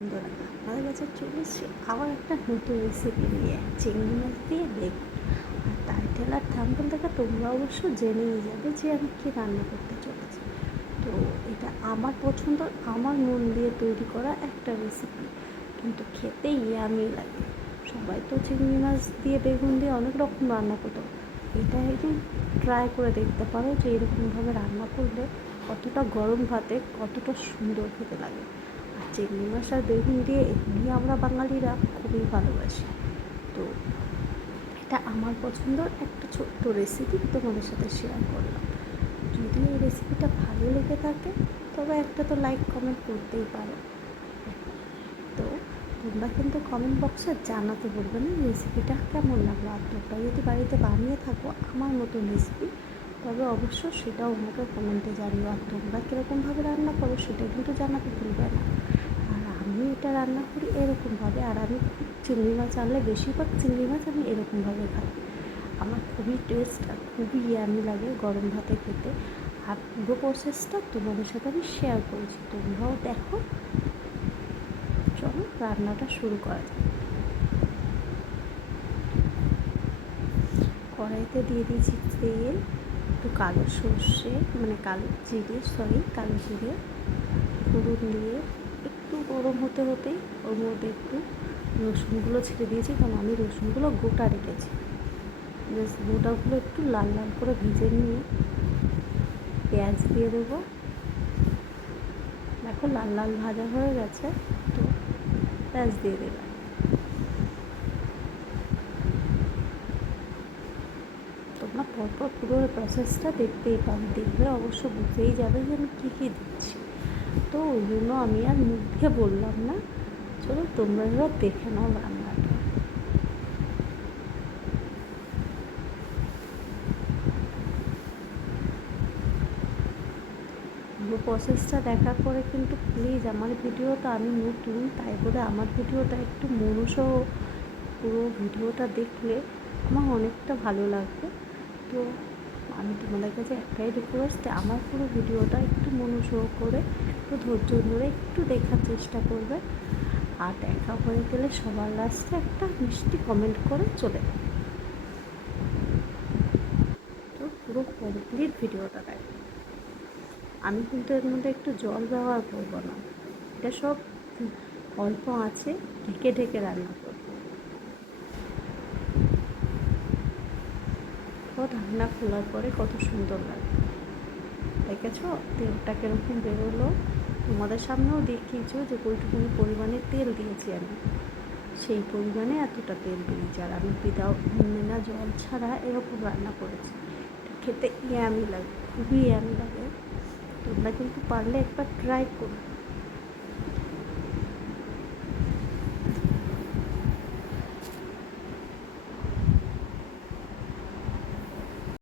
বন্ধুরা, আমাদের কাছে চলে এসেছি আবার একটা নতুন রেসিপি নিয়ে, চিংড়ি মাছ দিয়ে বেগুন। আর টাইটেল আর থাম্বনেল দেখে তোমরা অবশ্য জেনেই যাবে যে আমি কী রান্না করতে চলেছি। তো এটা আমার পছন্দ, আমার মন দিয়ে তৈরি করা একটা রেসিপি, কিন্তু খেতে ইয়ামি লাগে। সবাই তো চিংড়ি মাছ দিয়ে বেগুন দিয়ে অনেক রকম রান্না করতো, এটা একদিন ট্রাই করে দেখতে পারো যে এরকমভাবে রান্না করলে কতটা গরম ভাতে কতটা সুন্দর খেতে লাগে। আর চিংড়ি মাছ আর বেগুন দিয়ে এমনি আমরা বাঙালিরা খুবই ভালোবাসি। তো এটা আমার পছন্দের একটা ছোট্ট রেসিপি তোমাদের সাথে শেয়ার করলাম। যদি এই রেসিপিটা ভালো লেগে থাকে তবে একটা তো লাইক কমেন্ট করতেই পারো। তো তোমরা কিন্তু কমেন্ট বক্সে জানাতে বলবে না রেসিপিটা কেমন লাগলো। আর তোমরা যদি বাড়িতে বানিয়ে থাকো আমার মতন রেসিপি, তবে অবশ্য সেটাও আমাকে কমেন্টে জানিও। আর তোমরা কীরকমভাবে রান্না করো সেটা কিন্তু জানাতে ভুলবে না। আর আমি এটা রান্না করি এরকমভাবে, আর আমি চিংড়ি মাছ আনলে বেশিরভাগ চিংড়ি মাছ আমি এরকমভাবে খাই। আমার খুবই টেস্ট আর খুবই ইয়ামি লাগে গরম ভাতে খেতে। আর পুরো প্রসেসটা তোমাদের সাথে আমি শেয়ার করেছি, তোমরাও দেখো। চলো রান্নাটা শুরু করা যাক। কড়াইতে দিয়ে দিয়েছি তেল, একটু কালো সর্ষে কালো জিরে ফোড়ন দিয়ে একটু গরম হতে হতেই ওর মধ্যে একটু রসুনগুলো ছেড়ে দিয়েছি, কারণ আমি রসুনগুলো গোটা রেখেছি। জাস্ট গোটাগুলো একটু লাল লাল করে ভেজে নিয়ে পেঁয়াজ দিয়ে দেবো। দেখো লাল লাল ভাজা হয়ে গেছে, তো পেঁয়াজ দিয়ে দেবে। তোমরা পরপর পুরো প্রসেসটা দেখতেই পাবে, দেখবে অবশ্য বুঝতেই যাবে যে আমি কী কী দিচ্ছি। তো ওই জন্য আমি আর মুখ দিয়ে বললাম না, চলো তোমরা এবার দেখে নাও রান্নাটা। পুরো প্রসেসটা দেখার পরে কিন্তু প্লিজ আমার ভিডিওটা, আমি নতুন তাই বলে আমার ভিডিওটা একটু মনোসহ পুরো ভিডিওটা দেখলে আমার অনেকটা ভালো লাগবে। তো আমি তোমাদের কাছে একটাই রিকোয়েস্ট, আমার পুরো ভিডিওটা একটু মনোসহ করে একটু ধৈর্য ধরে একটু দেখার চেষ্টা করবে। আর দেখা হয়ে গেলে সবার লাস্টে একটা মিষ্টি কমেন্ট করে চলে যাবে। তো পুরো কমপ্লিট ভিডিওটা দেখো। আমি কিন্তু এর মধ্যে একটু জল ব্যবহার করব না, এটা সব অল্প আছে ঢেকে ঢেকে রান্না করব। তো ঢাকনা খোলার পরে কত সুন্দর লাগে, দেখেছ তেলটা কীরকম বেরোলো। তোমাদের সামনেও দেখিয়েছো যে কতটুকু পরিমাণে তেল দিয়েছি আমি, সেই পরিমাণে এতটা তেল দিয়েছি। আর আমি বিনা জল ছাড়া এরকম রান্না করেছি। খেতে ইয়ামি লাগে, খুবই ইয়ামি লাগে। তোমরা কিন্তু পারলে একবার ট্রাই করো।